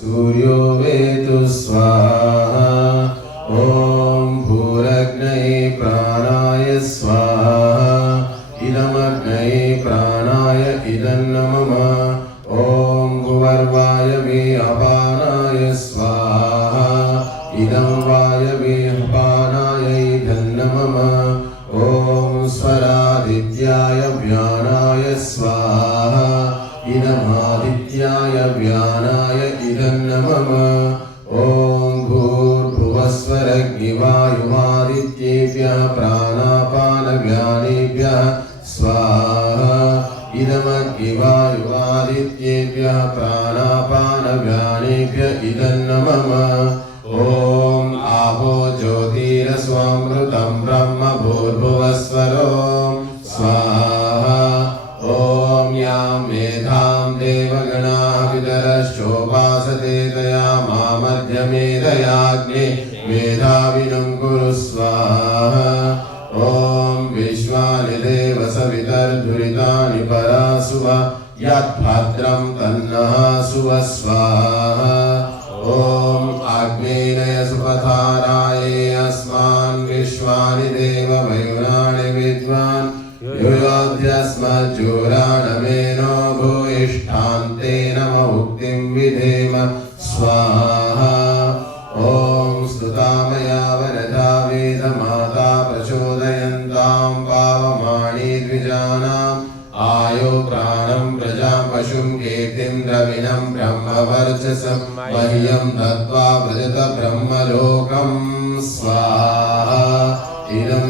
सूर्यो वेतु स्वाहा ॐ भूरग्नये प्राणाय स्वाहा इदमग्नये प्राणाय इदं नमः ॐ भुवर्वायवे अपानाय स्वाहा इदं वायवे अपानाय इदं नमः ॐ स्वरादित्याय व्यानाय स्वाहा इदमादित्याय व्यानाय इदं नमः ॐ भूर्भुवस्वरग्निवायुवादित्येभ्यः प्राणापानव्यानेभ्यः स्वाहा इदमग्निवायुवादित्येभ्यः प्राणापानव्यानेभ्यः इदं नमः ॐ आपो ज्योतिरस्वामृतं ब्रह्म भूर्भुवस्वरो स्वाहा ॐ यां मेधां देवगणाः पितरश्चोपासते तया मामध्यमेधयाग्ने मेधाविनं कुरु स्वाहा ॐ विश्वानि देव सवितर्दुरितानि परासुव यद्भद्रं तन्नः सुव स्वाहा ॐ आग्नेय सुपथाराये अस्मान् विश्वानि देव मयूराणि विद्वान् युयोध्यस्मज्जोराणमेनो भूयिष्ठान्ते नम उक्तिं विधेम स्वाहा ॐ स्तुतामया वरदा वेदमाता प्रचोदयन्तां पावमानि द्विजानाम् आयो प्राणं प्रजां पशुं कीर्तिं द्रविणं ब्रह्मवर्चसं मह्यं दत्त्वा व्रजत ब्रह्मलोकं स्वाहा इदं